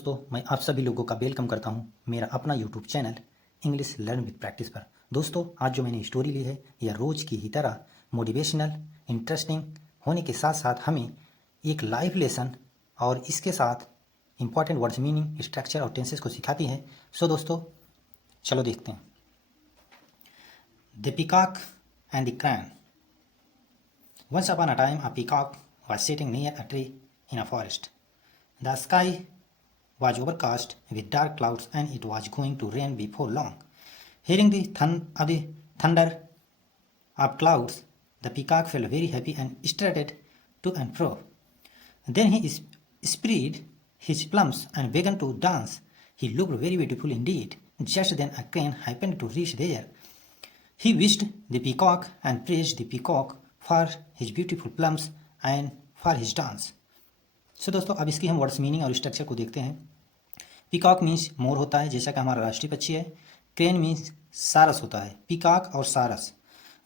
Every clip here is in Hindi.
दोस्तों, मैं आप सभी लोगों का वेलकम करता हूं मेरा अपना YouTube channel English learn with practice पर। दोस्तों, आज जो मैंने स्टोरी ली है यह रोज की ही तरह मोटिवेशनल, इंटरेस्टिंग होने के साथ साथ हमें एक लाइफ लेसन और इसके साथ इंपॉर्टेंट वर्ड्स, मीनिंग, स्ट्रक्चर और टेंसेस को सिखाती है। सो दोस्तों, चलो देखते हैं। The peacock and the crane. Once upon a time a peacock was sitting near a tree in a forest. The sky was overcast with dark clouds and it was going to rain before long. Hearing the thunder of clouds, the peacock felt very happy and strutted to and fro. Then he spread his plumes and began to dance. He looked very beautiful indeed. Just then a crane happened to reach there. He wished the peacock and praised the peacock for his beautiful plumes and for his dance. सो दोस्तों, अब इसकी हम वर्ड्स, मीनिंग और स्ट्रक्चर को देखते हैं। पीकॉक मीन्स मोर होता है, जैसा कि हमारा राष्ट्रीय पक्षी है। क्रेन मीन्स सारस होता है। पीकॉक और सारस।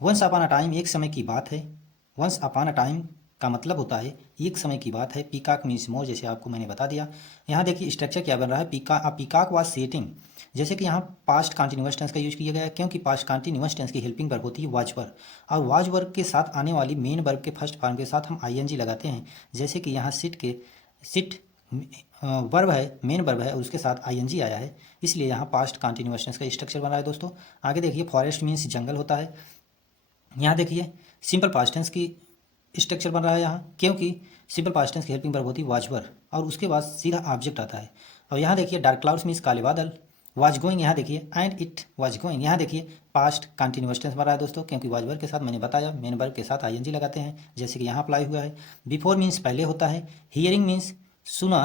वंस अपॉन अ टाइम, एक समय की बात है। वंस अपॉन अ टाइम का मतलब होता है एक समय की बात है। पीकॉक मीन्स मोर, जैसे आपको मैंने बता दिया। यहाँ देखिए स्ट्रक्चर क्या बन रहा है। पीकॉक वाज सेटिंग, जैसे कि यहाँ पास्ट कंटिन्यूअस टेंस का यूज किया गया है, क्योंकि पास्ट कंटिन्यूअस टेंस की हेल्पिंग वर्ब होती है वाज वर्ब, और वाज वर्ब के साथ आने वाली मेन वर्ब के फर्स्ट फॉर्म के साथ हम आईएनजी लगाते हैं। जैसे कि यहाँ सिट वर्ब है, मेन वर्ब है और उसके साथ आईएनजी आया है, इसलिए यहाँ पास्ट कंटिन्यूअस टेंस का स्ट्रक्चर बन रहा है। दोस्तों आगे देखिए, फॉरेस्ट मीन्स जंगल होता है। यहाँ देखिए सिंपल पास्ट टेंस की स्ट्रक्चर बन रहा है यहाँ, क्योंकि सिंपल पास्ट टेंस की हेल्पिंग वर्ब होती है वाज वर्ब और उसके बाद सीधा ऑब्जेक्ट आता है। और यहाँ देखिए डार्क क्लाउड्स मीन्स काले बादल। वाज गोइंग, यहाँ देखिए एंड इट वाज गोइंग, यहाँ देखिए पास्ट कंटिन्यूअस टेंस बन रहा है दोस्तों, क्योंकि वाज वर्ब के साथ मैंने बताया मेन वर्ब के साथ आईएनजी लगाते हैं, जैसे कि यहाँ अप्लाई हुआ है। बिफोर मीन्स पहले होता है। हियरिंग मीन्स सुना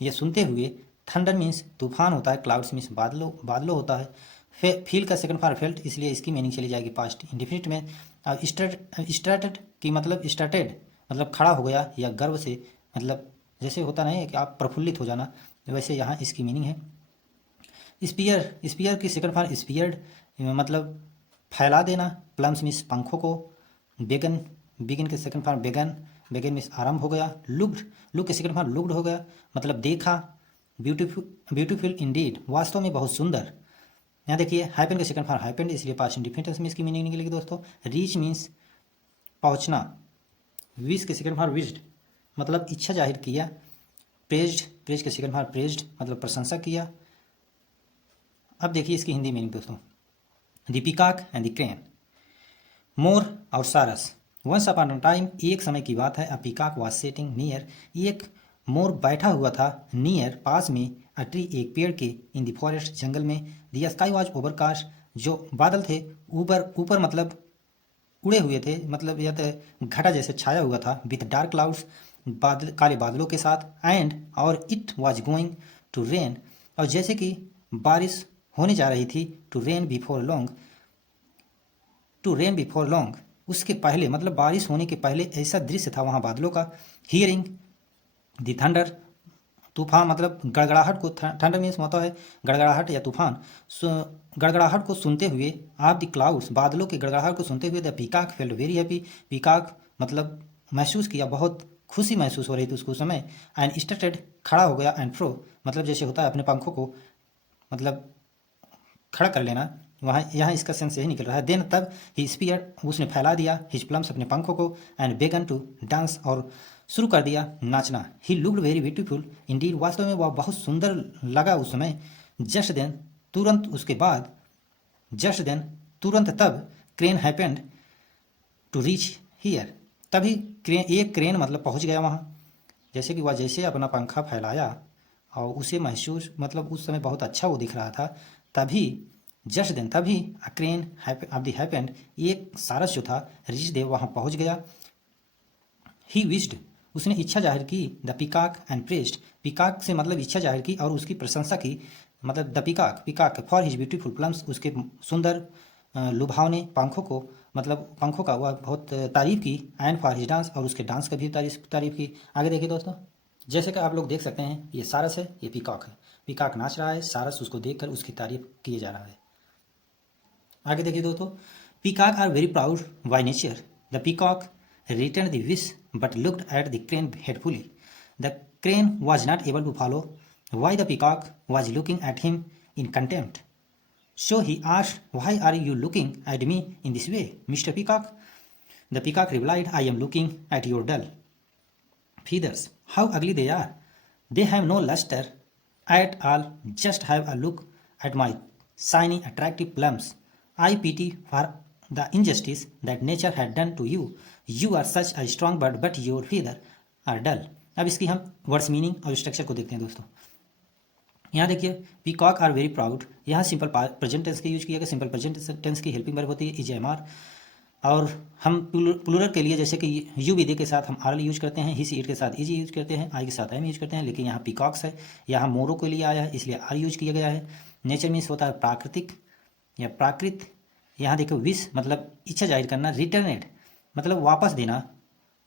या सुनते हुए। थंडर मीन्स तूफान होता है। क्लाउड्स मीन्स बादलों होता है। फील का सेकंड फॉर्म फेल्ट, इसलिए इसकी मीनिंग चली जाएगी पास्ट इंडिफिनिट में। और स्टार्टेड की मतलब स्टार्टेड मतलब खड़ा हो गया या गर्व से, मतलब जैसे होता नहीं है कि आप प्रफुल्लित हो जाना, वैसे यहाँ इसकी मीनिंग है। स्पीयर की सेकंड फॉर्म स्पीयर्ड मतलब फैला देना। प्लम्स मीन्स पंखों को। बिगन के सेकंड फॉर्म बेगन मीन्स आरंभ हो गया। लुक के सेकंड फॉर्म लुक्ड हो गया, मतलब देखा। ब्यूटीफुल इंडीड, वास्तव में बहुत सुंदर। यहाँ देखिए हैपन के सेकंड फॉर्म हैपेंड, इसलिए पास्ट इंडिफिनिट में इसकी मीनिंग निकलेगी दोस्तों। रीच मीन्स पहुँचना। विश के सेकंड फॉर्म विश्ड मतलब इच्छा जाहिर किया। प्रेज के सेकंड फॉर्म प्रेज्ड मतलब प्रशंसा किया। अब देखिए इसकी हिंदी मीनिंग दोस्तों। The peacock and the crane. मोर और सारस। वंस अपॉन अ टाइम, एक समय की बात है। अ पीकॉक वाज सिटिंग नियर, एक मोर बैठा हुआ था। नियर पास में। अ ट्री एक पेड़ के। इन द फॉरेस्ट जंगल में। द स्काई वाज ओवरकास्ट, जो बादल थे ऊपर मतलब उड़े हुए थे, मतलब यह तो घटा जैसे छाया हुआ था। विथ डार्क क्लाउड्स, काले बादलों के साथ। एंड और it was going to rain, और जैसे कि बारिश होने जा रही थी। टू रेन बिफोर लॉन्ग, उसके पहले मतलब बारिश होने के पहले ऐसा दृश्य था वहाँ बादलों का। हियरिंग द थंडर, तूफान मतलब गड़गड़ाहट को। थंडर मीन्स होता है गड़गड़ाहट या तूफान। गड़गड़ाहट को सुनते हुए। आप द क्लाउड्स, बादलों के गड़गड़ाहट को सुनते हुए। The peacock felt very happy, peacock मतलब महसूस किया, बहुत खुशी महसूस हो रही थी उसको उस समय। एंड स्टार्टेड खड़ा हो गया। एंड फ्रो मतलब जैसे होता है अपने पंखों को मतलब खड़ा कर लेना, वहाँ यहाँ इसका सेंस यही निकल रहा है। देन तब ही स्पीयर, उसने फैला दिया। हिज प्लम्स अपने पंखों को। एंड बेगन टू डांस और शुरू कर दिया नाचना। He looked very beautiful Indeed, वास्तव में वह बहुत सुंदर लगा उस समय। जस्ट देन तुरंत उसके बाद, जस्ट देन तुरंत तब। Crane happened to reach here, तभी एक क्रेन मतलब पहुँच गया वहाँ। जैसे कि वह जैसे अपना पंखा फैलाया और उसे महसूस मतलब उस समय बहुत अच्छा वो दिख रहा था, तभी जस्ट देन तभी a crane of the happened, एक सारस जो था रीच देव वहाँ पहुँच गया। ही विश्ड, उसने इच्छा जाहिर की। The peacock and pressed, peacock से मतलब इच्छा जाहिर की और उसकी प्रशंसा की। मतलब the peacock for his beautiful plums, उसके सुंदर लुभावने पंखों को, मतलब पंखों का वह बहुत तारीफ की। एंड फॉर हिज डांस, और उसके डांस का भी तारीफ की। आगे देखिए दोस्तों, जैसे कि आप लोग देख सकते हैं ये सारस है, ये पीकॉक है। पीकॉक नाच रहा है, सारस उसको देखकर उसकी तारीफ किए जा रहा है। आगे देखिए दोस्तों, peacock are very proud by nature. The peacock returned the wish but looked at the crane hatefully. The crane was not able to follow Why the peacock was looking at him in contempt. So he asked, "Why are you looking at me in this way, Mr. Peacock?" The peacock replied, "I am looking at your dull feathers. How ugly they are! They have no luster at all. Just have a look at my shiny, attractive plumes. I pity for the injustice that nature had done to you. You are such a strong bird, but your feathers are dull." अब इसकी हम वर्ड्स मीनिंग और स्ट्रक्चर को देखते हैं दोस्तों। यहाँ देखिए, पीकॉक आर वेरी प्राउड, यहाँ सिंपल प्रेजेंट टेंस का यूज किया गया। सिंपल प्रेजेंट टेंस की हेल्पिंग वर्ब होती है इज एम आर, और हम प्लूरल के लिए जैसे कि यू विधि के साथ हम आर यूज करते हैं, ही सी इट के साथ इज यूज करते हैं, आई के साथ एम यूज करते हैं, लेकिन यहाँ पीकॉक्स है, यहाँ मोरों के लिए आया है इसलिए आर यूज किया गया है। नेचर मीन्स होता है प्राकृतिक या प्राकृत। यहाँ देखो विश मतलब इच्छा जाहिर करना, रिटर्नेड मतलब वापस देना,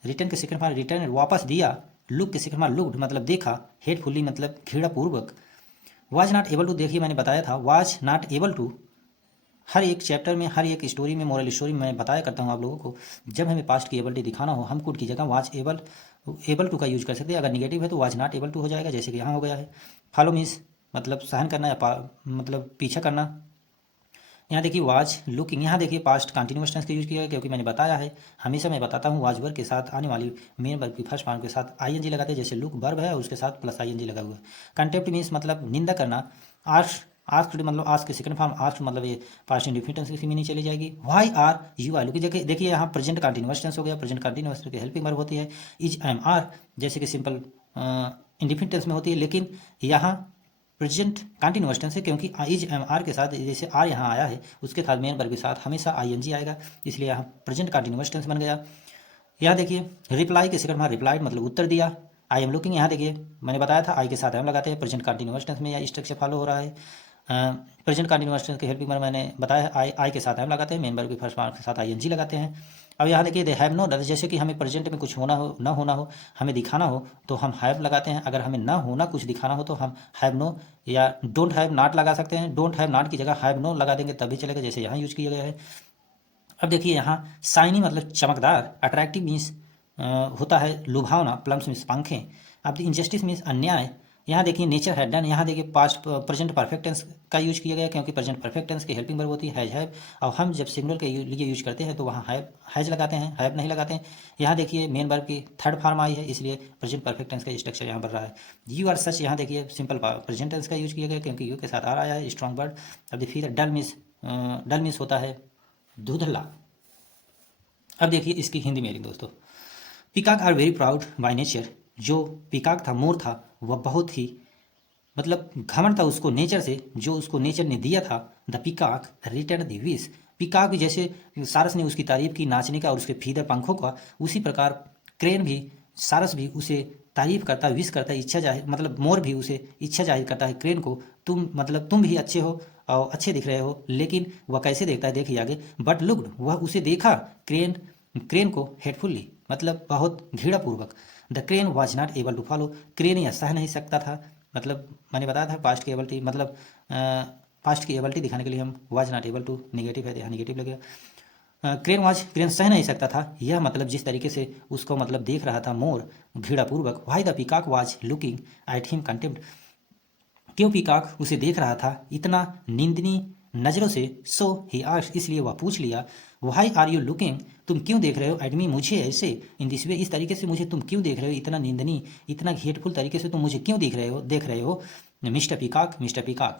रिटर्न के सेकंड फॉर्म रिटर्न वापस दिया, लुक के सेकंड फॉर्म लुक्ड मतलब देखा, हेटफुली मतलब घृणापूर्वक। वाज नॉट एबल टू, देखिए मैंने बताया था वाज नॉट एबल टू, हर एक चैप्टर में हर एक स्टोरी में मोरल स्टोरी में मैं बताया करता हूँ आप लोगों को, जब हमें पास्ट की एबिलिटी दिखाना हो हम कुड की जगह वाज एबल टू का यूज कर सकते हैं। अगर निगेटिव है तो वाज नॉट एबल टू हो जाएगा, जैसे कि यहाँ हो गया है। फॉलो मीन्स मतलब सहन करना या मतलब पीछा करना। यहाँ देखिए वाज लुकिंग, यहाँ देखिए पास्ट कंटिन्यूअस टेंस का यूज किया है, क्योंकि मैंने बताया है हमेशा मैं बताता हूँ वाज वर्ब के साथ आने वाली मेन वर्ब की फर्स्ट फॉर्म के साथ आईएनजी लगाते हैं, जैसे लुक वर्ब है और उसके साथ प्लस आईएनजी लगा हुआ है। कंटेम्प्ट मीन्स मतलब निंदा करना। आस्क मतलब आस्क के सेकंड फॉर्म आस्क मतलब ये पास्ट इंडेफिनिट टेंस की मीनिंग चली जाएगी। Why are you are looking, देखिए यहाँ प्रेजेंट कंटिन्यूअस टेंस हो गया, प्रेजेंट कंटिन्यूअस की हेल्पिंग वर्ब होती है इज एम आर, जैसे कि सिंपल इंडेफिनिट टेंस में होती है, लेकिन यहाँ प्रेजेंट कंटिन्यूअस टेंस है, क्योंकि इज एम आर के साथ जैसे आर यहाँ आया है उसके साथ मेन वर्ब के साथ हमेशा आईएनजी आएगा, इसलिए यहाँ प्रेजेंट कंटिन्यूअस टेंस बन गया। यहाँ देखिए रिप्लाई के सेकंड में रिप्लाइड मतलब उत्तर दिया। आई एम लुकिंग, यहाँ देखिए मैंने बताया था आई के साथ एम लगाते हैं, प्रेजेंट कंटिन्यूअस टेंस में यह स्ट्रक्चर फॉलो हो रहा है। प्रेजेंट कंटिन्यूअस टेंस की हेल्पिंग वर्ब मैंने बताया है आई के साथ एम लगाते हैं, मेन वर्ब की फर्स्ट फॉर्म के साथ आईएनजी लगाते हैं। अब यहाँ देखिए दे हैव नो, जैसे कि हमें प्रेजेंट में कुछ होना हो ना होना हो, हमें दिखाना हो तो हम हैव लगाते हैं, अगर हमें ना होना कुछ दिखाना हो तो हम हैव नो या डोंट हैव नॉट लगा सकते हैं। डोंट हैव नॉट की जगह हैव नो लगा देंगे तब भी चलेगा, जैसे यहाँ यूज किया गया है। अब देखिए यहाँ शाइनी मतलब चमकदार, अट्रैक्टिव मीन्स होता है लुभावना, प्लम्स मीन्स पंखें। अब इनजस्टिस मीन्स अन्याय। यहाँ देखिए नेचर हैड डन, यहाँ देखिए पास्ट प्रेजेंट परफेक्ट टेंस का यूज किया गया, क्योंकि प्रेजेंट परफेक्ट टेंस की हेल्पिंग वर्ब होती है हैज, और हम जब सिंगुलर के लिए यूज करते हैं तो वहाँ हैज लगाते हैं, हैव नहीं लगाते हैं। यहाँ देखिए मेन वर्ब की थर्ड फॉर्म आई है, इसलिए प्रेजेंट परफेक्ट टेंस का स्ट्रक्चर यहाँ बन रहा है। यू आर सच, यहाँ देखिए सिंपल प्रेजेंट टेंस का यूज किया गया, क्योंकि यू के साथ आया है स्ट्रॉन्ग वर्ड। अब देखिए डल मीन्स होता है धुंधला। अब देखिए इसकी हिंदी मीनिंग दोस्तों, peacock are very proud by nature, जो पीकॉक था मोर था वह बहुत ही मतलब घमंड था उसको नेचर से, जो उसको नेचर ने दिया था। The peacock return the wish, peacock भी जैसे सारस ने उसकी तारीफ की नाचने का और उसके फीदर पंखों का, उसी प्रकार क्रेन भी सारस भी उसे तारीफ करता विश करता है, इच्छा जाहिर मतलब मोर भी उसे इच्छा जाहिर करता है क्रेन को, तुम भी अच्छे हो और अच्छे दिख रहे हो। लेकिन वह कैसे देखता है देखिए आगे, बट लुक्ड वह उसे देखा क्रेन को हेटफुल्ली मतलब बहुत घृणापूर्वक। The crane was not able to follow, crane यह सह नहीं सकता था, मतलब मैंने बताया था पास्ट की एबिलिटी मतलब पास्ट की एबिलिटी दिखाने के लिए हम was not able to negative है, यहाँ निगेटिव लगेगा। क्रेन सह नहीं सकता था, यह मतलब जिस तरीके से उसको मतलब देख रहा था मोर घृणापूर्वक। Why the peacock was looking at him contempt, क्यों पीकॉक उसे देख रहा था इतना निंदनीय नजरों से। सो ही आस्क्ड, इसलिए वह पूछ लिया, व्हाई आर यू लुकिंग, तुम क्यों देख रहे हो एट मी, मुझे ऐसे, इन दिस वे इस तरीके से मुझे तुम क्यों देख रहे हो, इतना निंदनीय इतना हेटफुल तरीके से तुम मुझे क्यों देख रहे हो। मिस्टर पीकॉक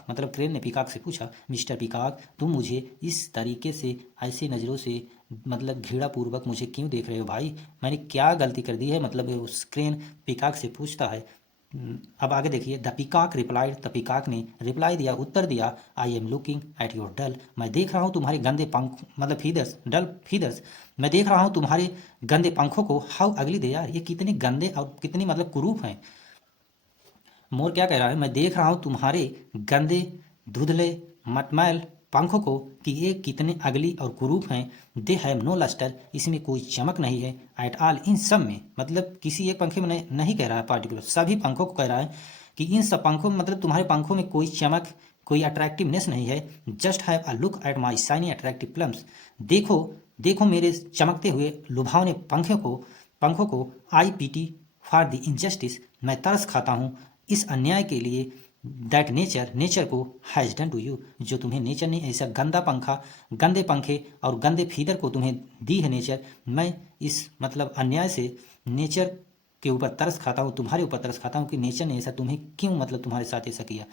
मतलब क्रेन ने पीकॉक से पूछा, मिस्टर पीकॉक तुम मुझे इस तरीके से ऐसे नज़रों से मतलब घृणापूर्वक मुझे क्यों देख रहे हो भाई, मैंने क्या गलती कर दी है, मतलब उस क्रेन पीकॉक से पूछता है। अब आगे देखिए, the peacock replied, the peacock ने रिप्लाई दिया उत्तर दिया, I am looking at your dull, मैं देख रहा हूँ तुम्हारे गंदे पंख मतलब फीदर्स, डल फीदर्स, मैं देख रहा हूँ तुम्हारे गंदे पंखों को। हाउ अगली दे यार, ये कितने गंदे और कितनी मतलब कुरूप हैं। मोर क्या कह रहा है, मैं देख रहा हूँ तुम्हारे गंदे धुंधले मटमैल पंखों को कि ये कितने अगली और कुरूप हैं। दे हैव नो लस्टर, इसमें कोई चमक नहीं है। एट ऑल, इन सब में मतलब किसी एक पंखे में नहीं कह रहा है पार्टिकुलर, सभी पंखों को कह रहा है कि इन सब पंखों में मतलब तुम्हारे पंखों में कोई चमक कोई अट्रैक्टिवनेस नहीं है। Just have a look at my shiny attractive plums, देखो देखो मेरे चमकते हुए लुभावने पंखों को। आई पीटी फॉर द इनजस्टिस, मैं तरस खाता हूँ इस अन्याय के लिए दैट नेचर को हैज डन टू यू, जो तुम्हें नेचर ने ऐसा गंदे पंखे और गंदे फीदर को तुम्हें दी है नेचर। मैं इस मतलब अन्याय से नेचर के ऊपर तरस खाता हूँ, तुम्हारे ऊपर तरस खाता हूँ कि नेचर ने ऐसा तुम्हें क्यों मतलब तुम्हारे साथ ऐसा किया।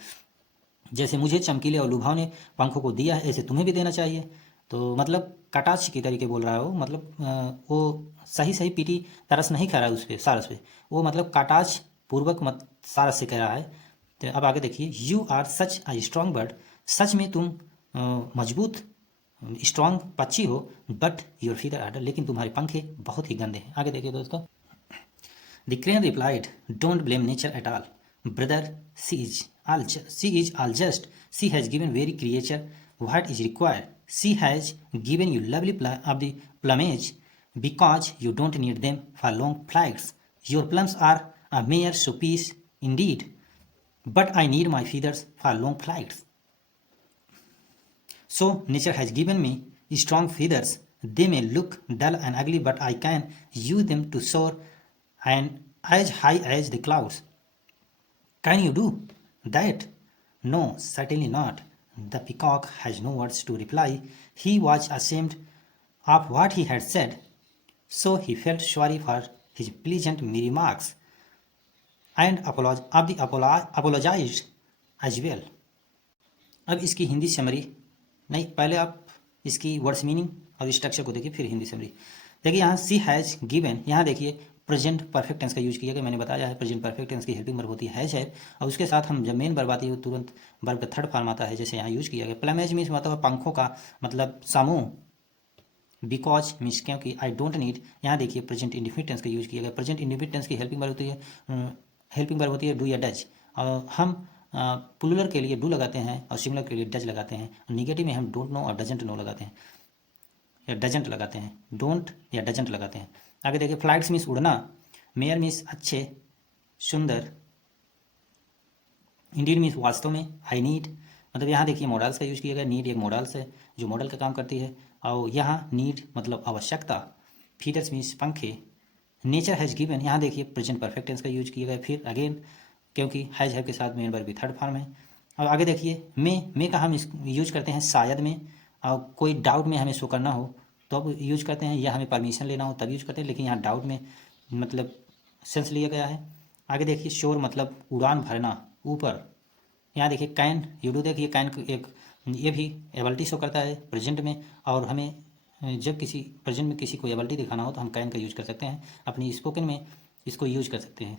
जैसे मुझे चमकीले और लुभावने पंखों को दिया है ऐसे तुम्हें भी देना चाहिए। तो मतलब कटाक्ष की तरीके बोल रहा है वो, मतलब वो सही पीटी तरस नहीं खा रहा है उस पर, सारस पे। वो मतलब कटाक्ष पूर्वक मत सारस से कह रहा है। तो अब आगे देखिए, you are such a strong bird, सच में तुम मजबूत स्ट्रॉन्ग पक्षी हो, बट योर फीदर आर, लेकिन तुम्हारे पंखे बहुत ही गंदे हैं। आगे देखिए दोस्तों, the crane replied, don't blame nature at all, brother she is all just, she has given very creature what is required. She has given you lovely of the plumage because you don't need them for long flights. Your plums are a mere showpiece indeed, but I need my feathers for long flights. So nature has given me strong feathers. They may look dull and ugly, but I can use them to soar and as high as the clouds. Can you do that? No, certainly not. The peacock has no words to reply. He was ashamed of what he had said, so he felt sorry for his pleasant remarks and apologized as well. अब इसकी हिंदी समरी, नहीं पहले आप इसकी वर्ड्स मीनिंग और स्ट्रक्चर को देखिए फिर हिंदी समरी। देखिए यहाँ सी हैज़ गिवन, यहाँ देखिए प्रेजेंट परफेक्ट टेंस का यूज किया गया। मैंने बताया है प्रेजेंट परफेक्ट टेंस की हेल्पिंग वर्ब होती है और उसके साथ हम जब मेन वर्ब आती है तुरंत वर्ब का थर्ड फॉर्म आता है, जैसे यहाँ यूज किया गया। प्लमेज मीन्स मतलब पंखों का मतलब समूह, बिकॉज मीन्स क्योंकि, आई डोंट नीड, यहाँ देखिए प्रेजेंट इंडिफिनिट टेंस का यूज किया गया। प्रेजेंट इंडिफिनिट टेंस की हेल्पिंग वर्ब होती है डू या डज, और हम प्लूरल के लिए डू लगाते हैं और सिंगुलर के लिए डज लगाते हैं। निगेटिव में हम डोंट नो और डजेंट नो लगाते हैं या डजेंट लगाते हैं, डोंट या डजेंट लगाते हैं। आगे देखिए, फ्लाइट्स मीन्स उड़ना, मेयर मीन्स अच्छे सुंदर, इंडीड मीन्स वास्तव में, आई नीड मतलब यहाँ देखिए मॉडल्स का यूज किया गया। नीड एक मॉडल्स है जो मॉडल का काम करती है, और यहाँ नीड मतलब आवश्यकता। फीडर्स मीन्स पंखे। नेचर हैज़ गिवन, यहाँ देखिए प्रेजेंट परफेक्ट टेंस का यूज किया गया। फिर अगेन क्योंकि हैज़ हैव के साथ मेन वर्ब भी थर्ड फॉर्म है। और आगे देखिए, मे का हम यूज करते हैं शायद में, और कोई डाउट में हमें शो करना हो तो अब यूज करते हैं, या हमें परमिशन लेना हो तब यूज करते हैं, लेकिन यहाँ डाउट में मतलब सेंस लिया गया है। आगे देखिए, शोर मतलब उड़ान भरना ऊपर। यहाँ देखिए कैन यू डू, देखिए कैन एक ये भी एबिलिटी शो करता है प्रेजेंट में, और हमें जब किसी प्रेजेंट में किसी को एबिलिटी दिखाना हो तो हम कैन का यूज कर सकते हैं, अपनी स्पोकन में इसको यूज कर सकते हैं।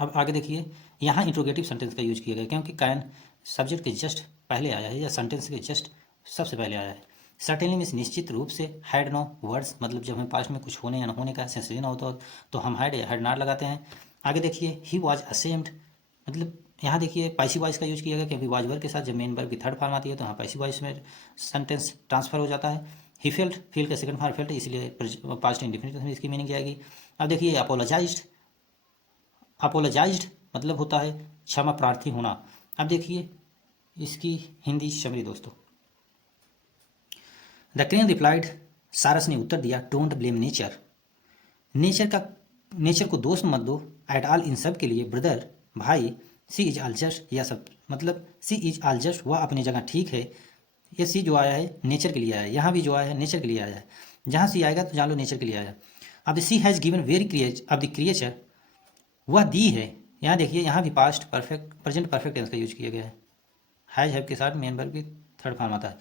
अब आगे देखिए, यहाँ इंट्रोगेटिव सेंटेंस का यूज किया गया क्योंकि कैन सब्जेक्ट के जस्ट पहले आया है या सेंटेंस के जस्ट सबसे पहले आया है। सर्टेनली मीन्स निश्चित रूप से, हैड नो वर्ड्स मतलब जब हमें पास्ट में कुछ होने या न होने का सेंसेशन होता तो हम हैड या हैड नॉट लगाते हैं। आगे देखिए, ही वॉज असेम्ड मतलब यहाँ देखिए पैसिव वॉइस का यूज किया गया क्योंकि वॉज वर्ब के साथ जब मेन वर्ब की थर्ड फॉर्म आती है तो यहाँ पैसिव वॉइस में सेंटेंस ट्रांसफर हो जाता है। ही फेल्ट, फील का सेकंड फॉर्म फेल्ट, इसलिए पास्ट इंडिफिनिट में इसकी मीनिंग जाएगी। अब देखिए अपोलोजाइज्ड मतलब होता है क्षमा प्रार्थी होना। अब देखिए इसकी हिंदी समरी दोस्तों। द क्रेन रिप्लाइड, सारस ने उत्तर दिया, डोंट ब्लेम नेचर, नेचर को दोष मत दो, एट ऑल इन सब के लिए, ब्रदर भाई, सी इज ऑल जस्ट, यह सब मतलब सी इज ऑल जस्ट वह अपनी जगह ठीक है। ये सी जो आया है नेचर के लिए आया है, यहाँ भी जो आया है नेचर के लिए आया है, जहाँ सी आएगा तो जान लो नेचर के लिए आया है। अब she has given very of the creature, वह दी है, यहाँ देखिए यहाँ भी past perfect present perfect tense का यूज किया गया है, हैज हैव के साथ मेन वर्ब की थर्ड फॉर्म आता है।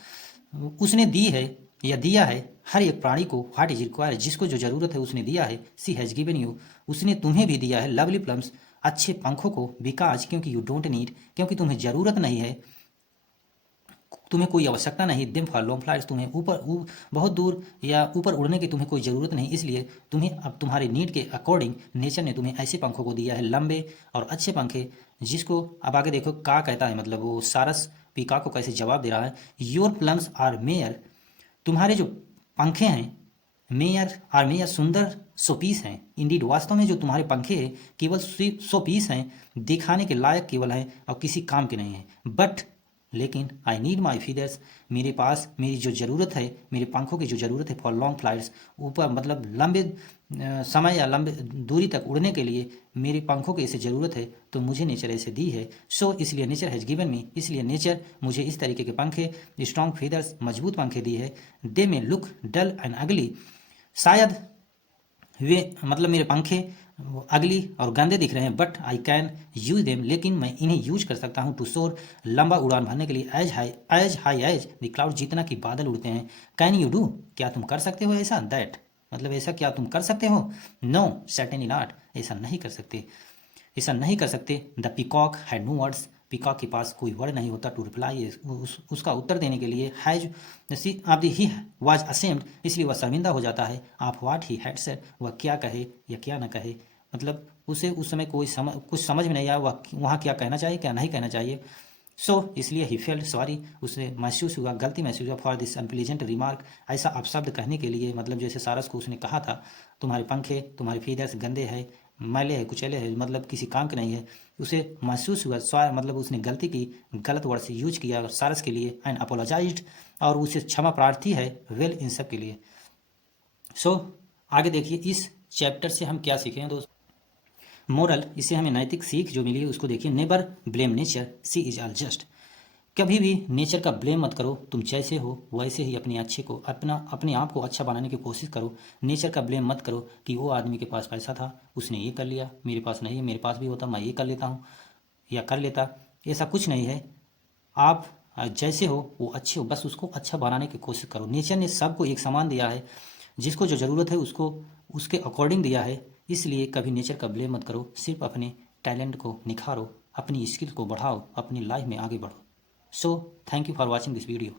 उसने दी है या दिया है हर एक प्राणी को, व्हाट इज रिक्वायर जिसको जो जरूरत है उसने दिया है। सी हैज़ गिवन यू, उसने तुम्हें भी दिया है, लवली प्लम्स अच्छे पंखों को, बिकॉज क्योंकि यू डोंट नीड क्योंकि तुम्हें ज़रूरत नहीं है, तुम्हें कोई आवश्यकता नहीं, देम फॉर लॉन्ग फ्लाइट्स तुम्हें ऊपर बहुत दूर या ऊपर उड़ने की तुम्हें कोई ज़रूरत नहीं, इसलिए तुम्हें अब तुम्हारे नीड के अकॉर्डिंग नेचर ने तुम्हें ऐसे पंखों को दिया है, लंबे और अच्छे पंखे, जिसको अब आगे देखो का कहता है मतलब वो सारस पीका को कैसे जवाब दे रहा है। योर प्लम्स आर मेयर, तुम्हारे जो पंखे हैं मेयर सुंदर शोपीस हैं, इंडीड वास्तव में जो तुम्हारे पंखे हैं केवल शोपीस हैं, दिखाने के लायक केवल हैं और किसी काम के नहीं हैं। बट लेकिन आई नीड माई फीदर्स, मेरे पास मेरी जो ज़रूरत है, मेरे पंखों की जो ज़रूरत है फॉर लॉन्ग फ्लाइट्स, ऊपर मतलब लंबे समय या लंबे दूरी तक उड़ने के लिए मेरे पंखों की ऐसे ज़रूरत है, तो मुझे नेचर ऐसे दी है। सो इसलिए नेचर हैज़ गिवन मी, इसलिए नेचर मुझे इस तरीके के पंखे, स्ट्रॉन्ग फीदर्स, मजबूत पंखे दी है। दे में लुक डल एंड अगली, शायद वे मतलब मेरे पंखे अगली और गंदे दिख रहे हैं, but I can use them, लेकिन मैं इन्हें यूज कर सकता हूँ टू सोर, लंबा उड़ान भरने के लिए, as high as the cloud, जितना कि बादल उड़ते हैं। कैन यू डू, क्या तुम कर सकते हो ऐसा, दैट मतलब ऐसा क्या तुम कर सकते हो। नो सर्टेनली नॉट, ऐसा नहीं कर सकते, ऐसा नहीं कर सकते। The peacock had no words, peacock के पास कोई वर्ड नहीं होता टू रिप्लाई, उसका उत्तर देने के लिए। हैज अब ही वाज असेम्ड, इसलिए वह शर्मिंदा हो जाता है। आप व्हाट ही हैड सेड, वह क्या कहे या क्या न कहे, मतलब उसे उस समय कुछ समझ में नहीं आया वह वहाँ क्या कहना चाहिए क्या नहीं कहना चाहिए। सो इसलिए ही फेल्ट सॉरी, उसे महसूस हुआ, गलती महसूस हुआ फॉर दिस अनप्लीजेंट रिमार्क, ऐसा अपशब्द कहने के लिए, मतलब जैसे सारस को उसने कहा था तुम्हारे पंखे, तुम्हारे फीदर्स गंदे हैं, मैले है, कुचैले है, मतलब किसी काम के नहीं है। उसे महसूस हुआ सॉरी, मतलब उसने गलती की, गलत वर्ड से यूज किया सारस के लिए, एंड अपोलोजाइज्ड, और उसे क्षमा प्रार्थी है वेल इन सब के लिए। सो आगे देखिए इस चैप्टर से हम क्या सीखें दोस्त। मोरल, इससे हमें नैतिक सीख जो मिली है उसको देखिए। Never blame nature, she is all just, कभी भी नेचर का ब्लेम मत करो, तुम जैसे हो वैसे ही अपने आप को अच्छा बनाने की कोशिश करो। नेचर का ब्लेम मत करो कि वो आदमी के पास पैसा था उसने ये कर लिया, मेरे पास नहीं है, मेरे पास भी होता मैं ये कर लेता हूँ या कर लेता, ऐसा कुछ नहीं है। आप जैसे हो वो अच्छे हो, बस उसको अच्छा बनाने की कोशिश करो। नेचर ने सबको एक समान दिया है, जिसको जो ज़रूरत है उसको उसके अकॉर्डिंग दिया है, इसलिए कभी नेचर का ब्लेम मत करो, सिर्फ अपने टैलेंट को निखारो, अपनी स्किल को बढ़ाओ, अपनी लाइफ में आगे बढ़ो। So thank you for watching this video.